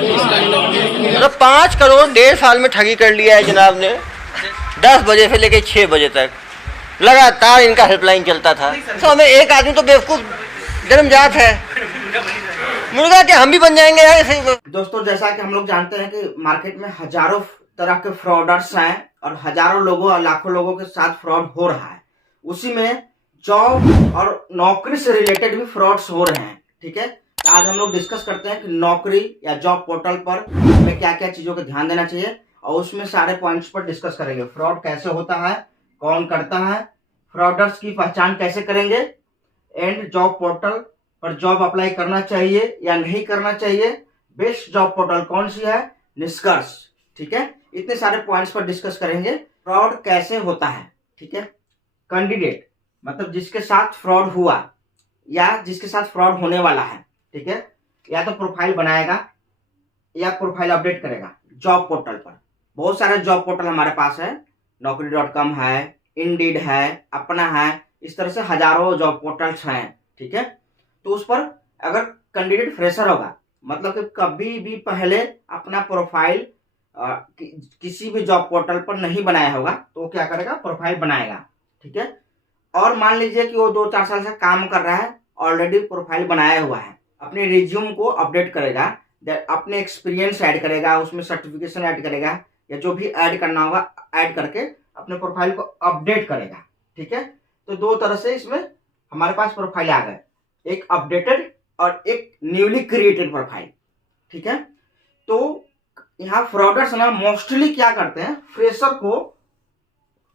मतलब 5 करोड़ 1.5 साल में ठगी कर लिया है जनाब ने। 10 बजे से लेकर 6 बजे तक लगातार इनका हेल्पलाइन चलता था। तो हमें एक आदमी तो बेवकूफ़ जन्मजात है, मुर्गा के हम भी बन जाएंगे यार ऐसे। दोस्तों, जैसा कि हम लोग जानते हैं कि मार्केट में हजारों तरह के फ्रॉडर्स हैं और हजारों लोगों और लाखों लोगों के साथ फ्रॉड हो रहा है। उसी में जॉब और नौकरी से रिलेटेड भी फ्रॉड्स हो रहे हैं। ठीक है, तो आज हम लोग डिस्कस करते हैं कि नौकरी या जॉब पोर्टल पर हमें क्या क्या चीज़ों का ध्यान देना चाहिए, और उसमें सारे पॉइंट्स पर डिस्कस करेंगे। फ्रॉड कैसे होता है, कौन करता है, फ्रॉडर्स की पहचान कैसे करेंगे, एंड जॉब पोर्टल पर जॉब अप्लाई करना चाहिए या नहीं करना चाहिए, बेस्ट जॉब पोर्टल कौन सी है, निष्कर्ष। ठीक है, इतने सारे पॉइंट्स पर डिस्कस करेंगे। फ्रॉड कैसे होता है, ठीक है, कैंडिडेट मतलब जिसके साथ फ्रॉड हुआ या जिसके साथ फ्रॉड होने वाला है, ठीक है, या तो प्रोफाइल बनाएगा या प्रोफाइल अपडेट करेगा जॉब पोर्टल पर। बहुत सारे जॉब पोर्टल हमारे पास है, naukri.com है, इंडीड है, अपना है, इस तरह से हजारों जॉब पोर्टल्स हैं। ठीक है, तो उस पर अगर कैंडिडेट फ्रेशर होगा, मतलब कि कभी भी पहले अपना प्रोफाइल किसी भी जॉब पोर्टल पर नहीं बनाया होगा, तो वो क्या करेगा, प्रोफाइल बनाएगा। ठीक है, और मान लीजिए कि वो 2-4 साल से काम कर रहा है, ऑलरेडी प्रोफाइल बनाया हुआ है, अपने रिज्यूम को अपडेट करेगा, अपने एक्सपीरियंस ऐड करेगा, उसमें सर्टिफिकेशन ऐड करेगा, या जो भी ऐड करना होगा ऐड करके अपने प्रोफाइल को अपडेट करेगा। ठीक है, तो 2 तरह से इसमें हमारे पास प्रोफाइल आ गए, एक अपडेटेड और एक न्यूली क्रिएटेड प्रोफाइल। ठीक है, तो यहाँ फ्रॉडर्स ना मोस्टली क्या करते हैं, फ्रेशर को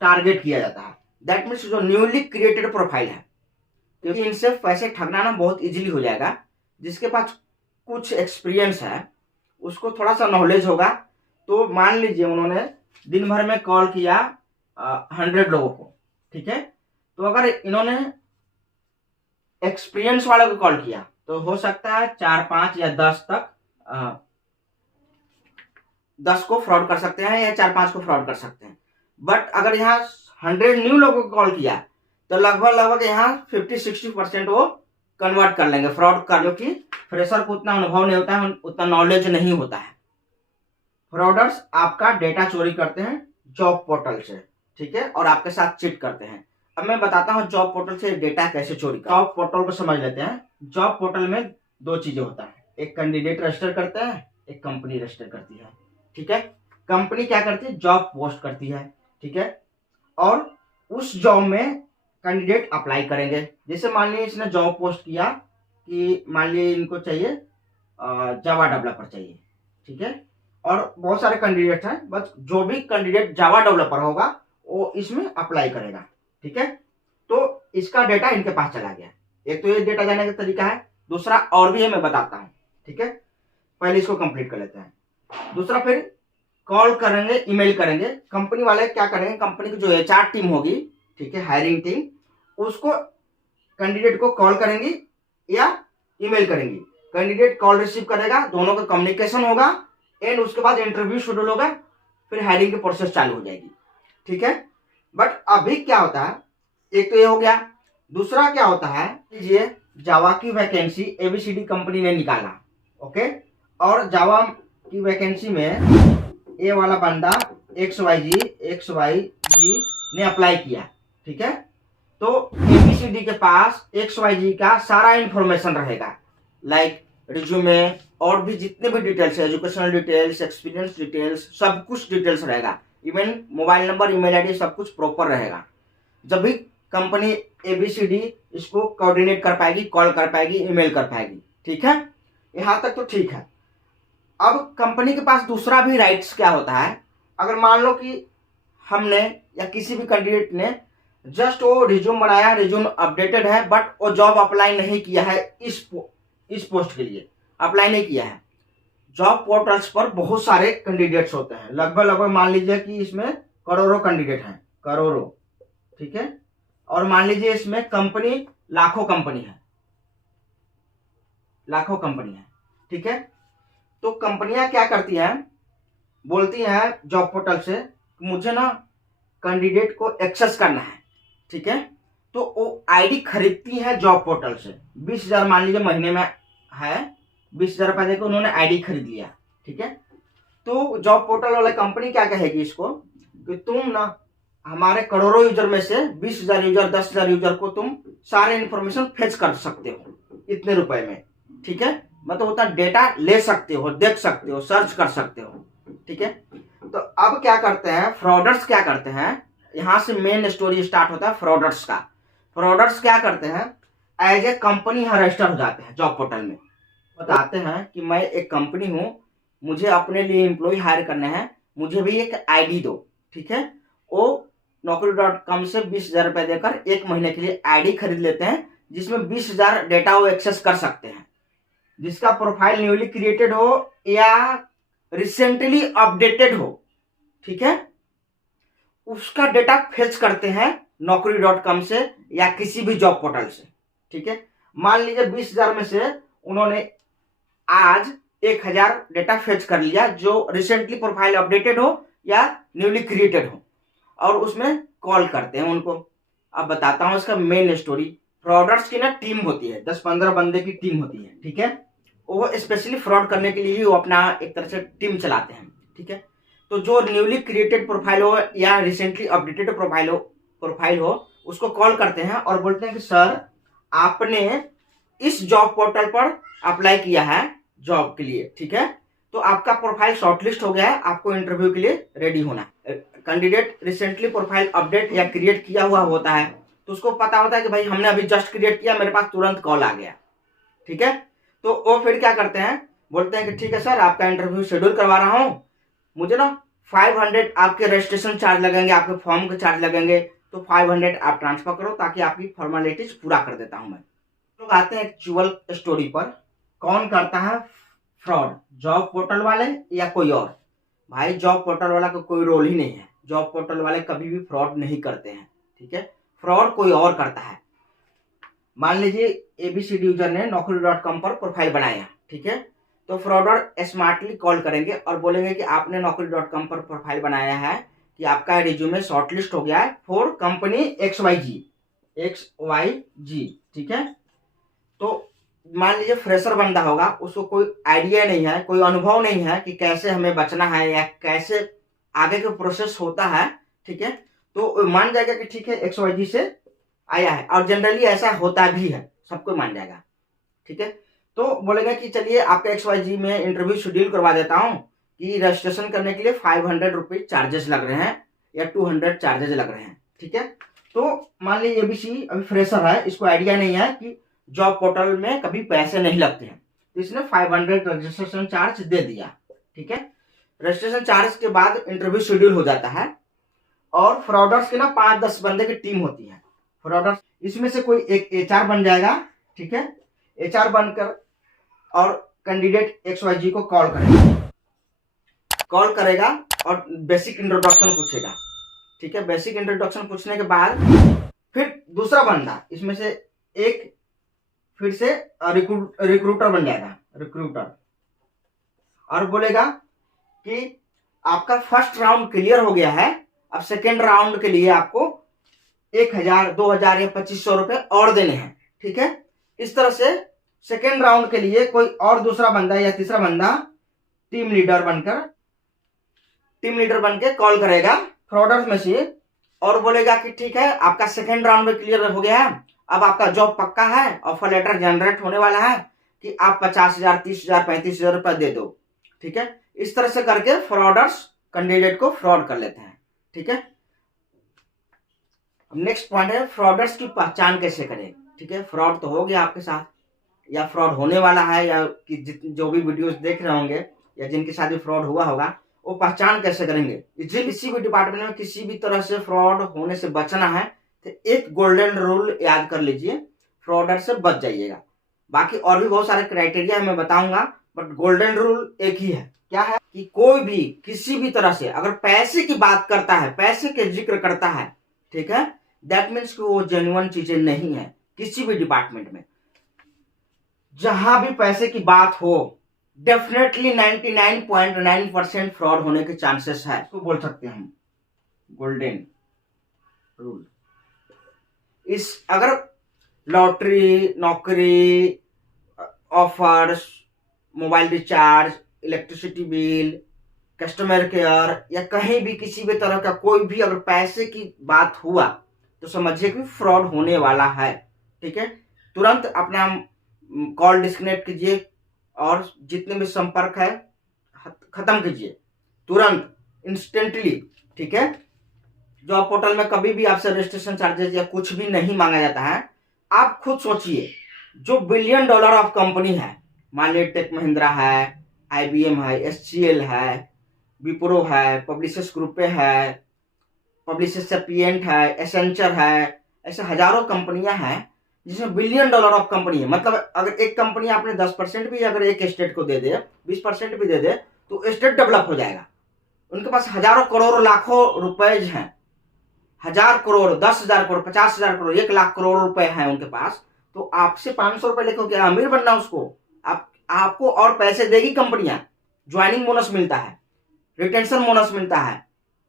टारगेट किया जाता है। दैट मीन्स जो न्यूली क्रिएटेड प्रोफाइल है, क्योंकि इनसे पैसे ठगना ना बहुत इजीली हो जाएगा। जिसके पास कुछ एक्सपीरियंस है, उसको थोड़ा सा नॉलेज होगा, तो मान लीजिए उन्होंने दिन भर में कॉल किया 100 लोगों को। ठीक है, तो अगर इन्होंने एक्सपीरियंस वाले को कॉल किया तो हो सकता है 4, 5 या 10 तक 10 को फ्रॉड कर सकते हैं या 4, 5 को फ्रॉड कर सकते हैं। बट अगर यहाँ 100 न्यू लोगों को कॉल किया तो लगभग यहाँ 50-60% वो कन्वर्ट कर लेंगे फ्रॉड कर, क्योंकि फ्रेशर को उतना अनुभव नहीं होता है, उतना नॉलेज नहीं होता है। फ्रॉडर्स आपका डेटा चोरी करते हैं जॉब पोर्टल से, ठीक है, और आपके साथ चीट करते हैं। अब मैं बताता हूँ जॉब पोर्टल से डेटा कैसे चोरी करते हैं। जॉब पोर्टल को समझ लेते हैं। जॉब पोर्टल में 2 चीजें होता है, एक कैंडिडेट रजिस्टर करता है, एक कंपनी रजिस्टर करती है। ठीक है, कंपनी क्या करती है, जॉब पोस्ट करती है। ठीक है, और उस जॉब में कैंडिडेट अप्लाई करेंगे। जैसे मान लीजिए इसने जॉब पोस्ट किया कि मान लीजिए इनको चाहिए जावा डेवलपर चाहिए। ठीक है, और बहुत सारे कैंडिडेट हैं, बस जो भी कैंडिडेट जावा डेवलपर होगा वो इसमें अप्लाई करेगा। ठीक है, तो इसका डेटा इनके पास चला गया। एक तो ये डेटा जाने का तरीका है, दूसरा और भी है, मैं बताता हूँ। ठीक है, पहले इसको कंप्लीट कर लेते हैं। दूसरा फिर कॉल करेंगे, ईमेल करेंगे। कंपनी वाले क्या करेंगे, कंपनी की जो एचआर टीम होगी, ठीक है, हायरिंग टीम, उसको कैंडिडेट को कॉल करेंगी या ईमेल करेंगी। कैंडिडेट कॉल रिसीव करेगा, दोनों का कम्युनिकेशन होगा, एंड उसके बाद इंटरव्यू शेड्यूल होगा, फिर हायरिंग की प्रोसेस चालू हो जाएगी। ठीक है, बट अभी क्या होता है, एक तो ये हो गया, दूसरा क्या होता है, लीजिए जावा की वैकेंसी एबीसीडी कंपनी ने निकाला, ओके, और जावा की वैकेंसी में ये वाला बंदा XYG ने अप्लाई किया। ठीक है, तो एबीसीडी के पास XYG का सारा इंफॉर्मेशन रहेगा, लाइक रिज्यूमे और भी जितने भी डिटेल्स है, एजुकेशनल डिटेल्स, एक्सपीरियंस डिटेल्स, सब कुछ डिटेल्स रहेगा। Even mobile number, email ID सब कुछ प्रॉपर रहेगा। जब भी कंपनी एबीसीडी इसको कोऑर्डिनेट कर पाएगी, कॉल कर पाएगी, ईमेल कर पाएगी। ठीक है, यहाँ तक तो ठीक है। अब कंपनी के पास दूसरा भी राइट्स क्या होता है, अगर मान लो कि हमने या किसी भी कैंडिडेट ने जस्ट वो रिज्यूम बनाया, रिज्यूम अपडेटेड है, बट वो जॉब अप्लाई नहीं किया है, इस पोस्ट के लिए अप्लाई नहीं किया है। जॉब पोर्टल्स पर बहुत सारे कैंडिडेट्स होते हैं, लगभग मान लीजिए कि इसमें करोड़ों कैंडिडेट हैं, करोड़ों। ठीक है, और मान लीजिए इसमें कंपनी लाखों कंपनी है, लाखों कंपनी है। ठीक है, तो कंपनियां क्या करती हैं, बोलती हैं जॉब पोर्टल से मुझे ना कैंडिडेट को एक्सेस करना है। ठीक है, तो वो आईडी खरीदती है जॉब पोर्टल से। 20,000 मान लीजिए महीने में है, 20,000 रुपये देकर उन्होंने आईडी खरीद लिया। ठीक है। तो जॉब पोर्टल वाला कंपनी क्या कहेगी इसको कि तुम ना हमारे करोड़ों यूजर में से 20,000 यूजर 10,000 यूजर को तुम सारे इंफॉर्मेशन फेच कर सकते हो इतने रुपए में, ठीक है। मतलब होता डेटा ले सकते हो, देख सकते हो, सर्च कर सकते हो, ठीक है। तो अब क्या करते हैं फ्रॉडर्स, क्या करते हैं, यहां से मेन स्टोरी स्टार्ट होता है फ्रॉडर्स का। फ्रॉडर्स क्या करते हैं, एज ए कंपनी यहाँ रजिस्टर हो जाते हैं जॉब पोर्टल में, बताते हैं कि मैं एक कंपनी हूं, मुझे अपने लिए एम्प्लॉय हायर करने हैं, मुझे भी एक आईडी दो, ठीक है। वो Naukri.com से 20,000 रुपए देकर एक महीने के लिए आईडी खरीद लेते हैं, जिसमें 20,000 डेटा वो एक्सेस कर सकते हैं, जिसका प्रोफाइल न्यूली क्रिएटेड हो या रिसेंटली अपडेटेड हो, ठीक है। उसका डेटा फेच करते हैं Naukri.com से या किसी भी जॉब पोर्टल से, ठीक है। मान लीजिए 20,000 में से उन्होंने आज 1,000 डेटा फेच कर लिया जो रिसेंटली प्रोफाइल अपडेटेड हो या न्यूली क्रिएटेड हो, और उसमें कॉल करते हैं उनको। अब बताता हूं इसका मेन स्टोरी। फ्रॉडर्स की ना टीम होती है, 10-15 बंदे की टीम होती है, ठीक है। वो स्पेशली फ्रॉड करने के लिए ही वो अपना एक तरह से टीम चलाते हैं, ठीक है। तो जो न्यूली क्रिएटेड प्रोफाइल हो या रिसेंटली अपडेटेड प्रोफाइल हो उसको कॉल करते हैं और बोलते हैं कि सर आपने इस जॉब पोर्टल पर अप्लाई किया है जॉब के लिए, ठीक है, तो आपका प्रोफाइल शॉर्टलिस्ट हो गया है, आपको इंटरव्यू के लिए रेडी होना है। कैंडिडेट रिसेंटली प्रोफाइल अपडेट या क्रिएट किया हुआ होता है, तो उसको पता होता है कि भाई हमने अभी जस्ट क्रिएट किया, मेरे पास तुरंत कॉल आ गया, ठीक है। तो वो फिर क्या करते हैं, बोलते हैं कि ठीक है सर आपका इंटरव्यू शेड्यूल करवा रहा हूं, मुझे ना 500 आपके रजिस्ट्रेशन चार्ज लगेंगे, आपके फॉर्म के चार्ज लगेंगे, तो 500 आप ट्रांसफर करो ताकि आपकी फॉर्मेलिटीज पूरा कर देता हूं मैं। लोग आते हैं एक्चुअल स्टोरी पर, कौन करता है फ्रॉड, जॉब पोर्टल वाले या कोई और। भाई जॉब पोर्टल वाला का कोई रोल ही नहीं है, जॉब पोर्टल वाले कभी भी फ्रॉड नहीं करते हैं, ठीक है। फ्रॉड कोई और करता है। मान लीजिए ABCD यूजर ने Naukri.com पर प्रोफाइल बनाया, ठीक है, तो फ्रॉडर स्मार्टली कॉल करेंगे और बोलेंगे कि आपने Naukri.com पर प्रोफाइल बनाया है कि आपका रिज्यूमे शॉर्टलिस्ट हो गया है फॉर कंपनी XYG, ठीक है। तो मान लीजिए फ्रेशर बंदा होगा, उसको कोई आइडिया नहीं है, कोई अनुभव नहीं है कि कैसे हमें बचना है या कैसे आगे का प्रोसेस होता है, ठीक है। तो मान जाएगा कि ठीक है XYG से आया है, और जनरली ऐसा होता भी है, सबको मान जाएगा, ठीक है। तो बोलेगा कि चलिए आपका XYG में इंटरव्यू शेड्यूल करवा देता हूं कि रजिस्ट्रेशन करने के लिए 500 रुपीज चार्जेस लग रहे हैं या 200 चार्जेस लग रहे हैं, ठीक है। तो मान लीजिए ABC अभी फ्रेशर है, इसको आइडिया नहीं है कि जॉब पोर्टल में कभी पैसे नहीं लगते हैं, तो इसने 500 रजिस्ट्रेशन चार्ज दे दिया, ठीक है। रजिस्ट्रेशन चार्ज के बाद इंटरव्यू शेड्यूल हो जाता है, और फ्रॉडर्स के ना 5-10 बंदे की टीम होती है फ्रॉडर्स, इसमें से कोई एक HR बन जाएगा, ठीक है। HR बनकर और कैंडिडेट XYG को कॉल करेगा और बेसिक इंट्रोडक्शन पूछेगा, ठीक है। बेसिक इंट्रोडक्शन पूछने के बाद फिर दूसरा बंदा इसमें से एक फिर से रिक्रूटर बन जाएगा, रिक्रूटर, और बोलेगा कि आपका फर्स्ट राउंड क्लियर हो गया है, अब सेकेंड राउंड के लिए आपको 1,000 2,000 या 2,500 रुपए और देने हैं, ठीक है। इस तरह से सेकेंड राउंड के लिए कोई और दूसरा बंदा या तीसरा बंदा टीम लीडर बनकर कॉल करेगा फ्रॉडर्स में से, और बोलेगा कि ठीक है आपका सेकेंड राउंड में क्लियर हो गया है, अब आपका जॉब पक्का है, ऑफर लेटर जनरेट होने वाला है कि आप 50,000 30,000 35,000 रुपए दे दो, ठीक है। इस तरह से करके फ्रॉडर्स कैंडिडेट को फ्रॉड कर लेते हैं, ठीक है। नेक्स्ट पॉइंट है फ्रॉडर्स की पहचान कैसे करें, ठीक है। फ्रॉड तो हो गया आपके साथ या फ्रॉड होने वाला है, या जो भी वीडियोस देख रहे होंगे या जिनके साथ भी फ्रॉड हुआ होगा, वो पहचान कैसे करेंगे। किसी भी डिपार्टमेंट में किसी भी तरह से फ्रॉड होने से बचना है तो एक गोल्डन रूल याद कर लीजिए, फ्रॉडर से बच जाइएगा। बाकी और भी बहुत सारे क्राइटेरिया मैं बताऊंगा, बट गोल्डन रूल एक ही है, क्या है कि कोई भी किसी भी तरह से अगर पैसे की बात करता है, पैसे के जिक्र करता है, ठीक है, दैट मीन्स कि वो जेन्युइन चीजें नहीं है। किसी भी डिपार्टमेंट में जहां भी पैसे की बात हो, डेफिनेटली 99.9% फ्रॉड होने के चांसेस है, इसको बोल सकते हैं हम गोल्डन रूल। इस अगर लॉटरी, नौकरी, offers, mobile recharge, electricity bill, customer care या कहीं भी किसी भी तरह का कोई भी अगर पैसे की बात हुआ तो समझिए कि फ्रॉड होने वाला है। ठीक है, तुरंत अपना कॉल डिस्कनेक्ट कीजिए और जितने भी संपर्क है खत्म कीजिए तुरंत, इंस्टेंटली। ठीक है, जॉब पोर्टल में कभी भी आपसे रजिस्ट्रेशन चार्जेस या कुछ भी नहीं मांगा जाता है। आप खुद सोचिए, जो $1 बिलियन ऑफ कंपनी है, मान लीजिए टेक महिंद्रा है, IBM है, SCL है, विप्रो है, पब्लिशर्स ग्रुप पे है, पब्लिशर्स सेपिएंट है, एसेंचर है, ऐसे हजारों कंपनियां हैं जिसमें $1 बिलियन ऑफ कंपनी है। मतलब अगर एक कंपनी आपने 10% भी अगर एक स्टेट को दे दे, 20% भी दे दे, तो स्टेट डेवलप हो जाएगा। उनके पास हजारों करोड़ लाखों रुपए हैं, 1000 करोड़, 10,000 करोड़, 50,000 करोड़, 1 लाख करोड़ रुपए हैं उनके पास। तो आपसे 500 रुपए लेकर क्या अमीर बनना उसको? आपको और पैसे देगी कंपनियां, ज्वाइनिंग बोनस मिलता है, रिटेंशन बोनस मिलता है।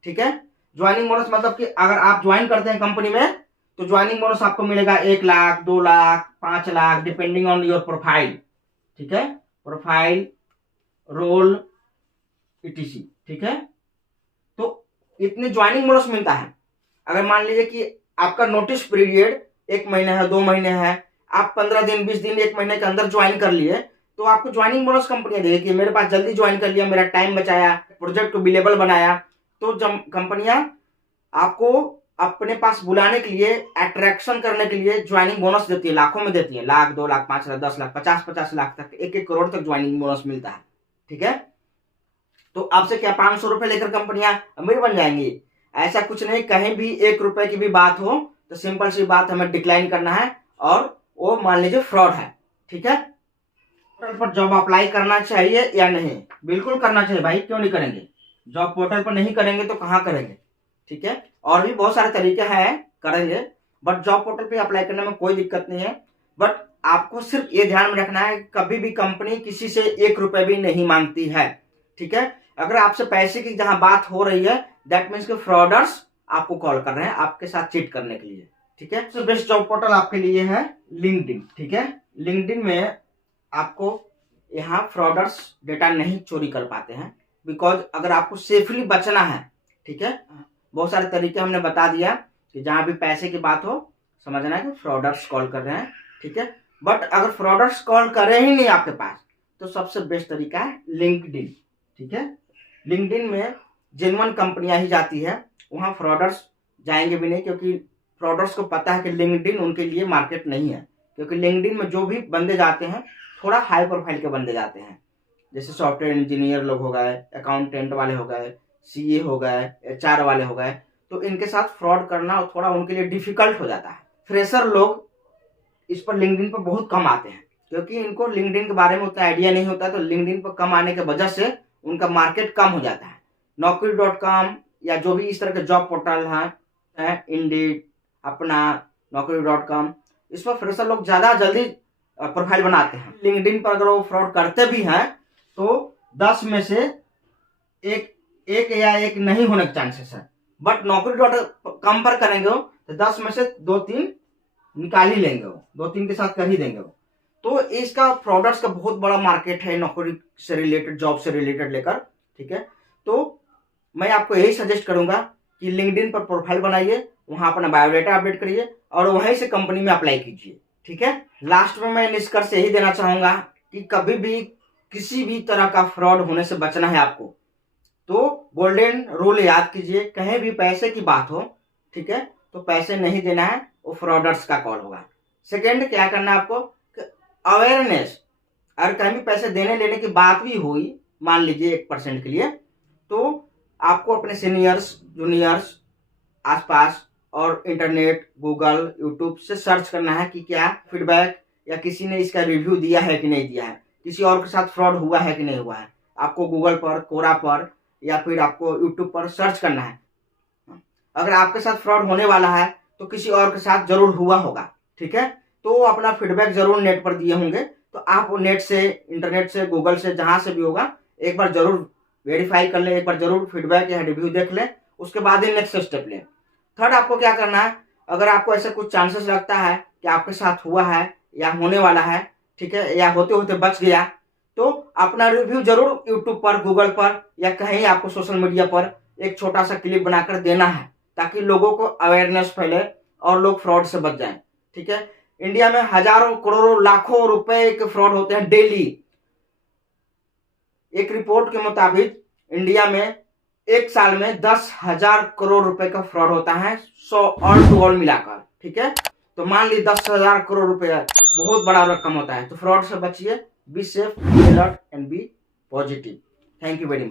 ठीक है, ज्वाइनिंग बोनस मतलब कि अगर आप ज्वाइन करते हैं कंपनी में तो ज्वाइनिंग बोनस आपको मिलेगा 1 lakh, 2 lakh, 5 lakh, depending on your profile. ठीक है, प्रोफाइल, रोल, etc। ठीक है, तो इतने ज्वाइनिंग बोनस मिलता है। अगर मान लीजिए कि आपका नोटिस पीरियड 1 महीना है, 2 महीने है, आप 15 दिन, 20 दिन, 1 महीने के अंदर ज्वाइन कर लिए, तो आपको ज्वाइनिंग बोनस कंपनियां देगी कि मेरे पास जल्दी ज्वाइन कर लिया, मेरा टाइम बचाया, प्रोजेक्ट को बिलेबल बनाया। तो जब कंपनियां आपको अपने पास बुलाने के लिए, अट्रैक्शन करने के लिए ज्वाइनिंग बोनस देती है, लाखों में देती है, 1 लाख, 2 लाख, 5 लाख, 10 लाख, 50 लाख तक, 1 करोड़ तक ज्वाइनिंग बोनस मिलता है। ठीक है, तो आपसे क्या 500 रुपए लेकर कंपनियां अमीर बन जाएंगी? ऐसा कुछ नहीं। कहीं भी 1 रुपए की भी बात हो तो सिंपल सी बात हमें डिक्लाइन करना है और वो मान लीजिए फ्रॉड है। ठीक है, पोर्टल पर जॉब अप्लाई करना चाहिए या नहीं? बिल्कुल करना चाहिए भाई, क्यों नहीं करेंगे? जॉब पोर्टल पर नहीं करेंगे तो कहाँ करेंगे? ठीक है, और भी बहुत सारे तरीके हैं करेंगे, बट जॉब पोर्टल पे अप्लाई करने में कोई दिक्कत नहीं है। बट आपको सिर्फ ये ध्यान में रखना है, कभी भी कंपनी किसी से 1 रुपए भी नहीं मांगती है। ठीक है, अगर आपसे पैसे की जहां बात हो रही है, दैट मीन्स कि फ्रॉडर्स आपको कॉल कर रहे हैं आपके साथ चीट करने के लिए। ठीक है, सबसे बेस्ट जॉब पोर्टल आपके लिए है लिंक्डइन। ठीक है, लिंक्डइन में आपको यहाँ फ्रॉडर्स डेटा नहीं चोरी कर पाते हैं, बिकॉज अगर आपको सेफली बचना है। ठीक है, बहुत सारे तरीके हमने बता दिया कि जहां भी पैसे की बात हो समझना है कि फ्रॉडर्स कॉल कर रहे हैं। ठीक है, बट अगर फ्रॉडर्स कॉल करे ही नहीं आपके पास तो सबसे बेस्ट तरीका है लिंक्डइन। ठीक है, लिंक्डइन में जेन्युइन कंपनियां ही जाती है, वहां फ्रॉडर्स जाएंगे भी नहीं, क्योंकि फ्रॉडर्स को पता है कि लिंक्डइन उनके लिए मार्केट नहीं है। क्योंकि लिंक्डइन में जो भी बंदे जाते हैं थोड़ा हाई प्रोफाइल के बंदे जाते हैं, जैसे सॉफ्टवेयर इंजीनियर लोग हो गए, अकाउंटेंट वाले हो गए, CA हो गए, HR वाले हो गए। तो इनके साथ फ्रॉड करना थोड़ा उनके लिए डिफिकल्ट हो जाता है। फ्रेशर लोग इस पर लिंक्डइन पर बहुत कम आते हैं, क्योंकि इनको लिंक्डइन के बारे में उतना आइडिया नहीं होता। तो लिंक्डइन पर कम आने की वजह से उनका मार्केट कम हो जाता है। Naukri.com या जो भी इस तरह के जॉब पोर्टल हैं, इंडीड, अपना, Naukri.com, इस पर फ्रेशर लोग ज्यादा जल्दी प्रोफाइल बनाते हैं। लिंक्डइन पर अगर वो फ्रॉड करते भी हैं तो 10 में से एक या एक नहीं होने के चांसेस है। बट Naukri.com पर करेंगे तो 10 में से 2-3 निकाल ही लेंगे, वो 2-3 के साथ कर ही देंगे वो। तो इसका फ्रॉडर्स का बहुत बड़ा मार्केट है, नौकरी से रिलेटेड, जॉब से रिलेटेड लेकर। ठीक है, तो मैं आपको यही सजेस्ट करूंगा कि लिंक्डइन पर प्रोफाइल बनाइए, वहां अपना बायोडाटा अपडेट करिए और वहीं से कंपनी में अप्लाई कीजिए। ठीक है, लास्ट में मैं निष्कर्ष यही देना चाहूंगा कि कभी भी किसी भी तरह का फ्रॉड होने से बचना है आपको, तो गोल्डन रूल याद कीजिए, कहीं भी पैसे की बात हो, ठीक है, तो पैसे नहीं देना है, वो फ्रॉडर्स का कॉल होगा। सेकेंड, क्या करना है आपको, अवेयरनेस। अगर कहीं भी पैसे देने लेने की बात भी हुई, मान लीजिए 1% के लिए, तो आपको अपने सीनियर्स, जूनियर्स, आसपास और इंटरनेट, गूगल, यूट्यूब से सर्च करना है कि क्या फीडबैक या किसी ने इसका रिव्यू दिया है कि नहीं दिया है, किसी और के साथ फ्रॉड हुआ है कि नहीं हुआ है। आपको गूगल पर, कोरा पर या फिर आपको यूट्यूब पर सर्च करना है। अगर आपके साथ फ्रॉड होने वाला है तो किसी और के साथ जरूर हुआ होगा। ठीक है, तो वो अपना फीडबैक जरूर नेट पर दिए होंगे, तो आप वो नेट से, इंटरनेट से, गूगल से, जहां से भी होगा, एक बार जरूर वेरीफाई कर लें, एक बार जरूर फीडबैक या रिव्यू देख लें, उसके बाद ही नेक्स्ट स्टेप लें। थर्ड, आपको क्या करना है, अगर आपको ऐसे कुछ चांसेस लगता है कि आपके साथ हुआ है या होने वाला है, ठीक है, या होते होते बच गया, तो अपना रिव्यू जरूर यूट्यूब पर, गूगल पर या कहीं आपको सोशल मीडिया पर एक छोटा सा क्लिप बनाकर देना है, ताकि लोगों को अवेयरनेस फैले और लोग फ्रॉड से बच जाएं। ठीक है, इंडिया में हजारों करोड़ों लाखों रुपए के फ्रॉड होते हैं डेली। एक रिपोर्ट के मुताबिक इंडिया में एक साल में 10,000 करोड़ रुपए का फ्रॉड होता है, 100 ऑल टू ऑल मिलाकर। ठीक है, तो मान ली 10,000 करोड़ रुपए बहुत बड़ा रकम होता है। तो फ्रॉड से बचिए, be safe, alert and be positive. Thank you very much.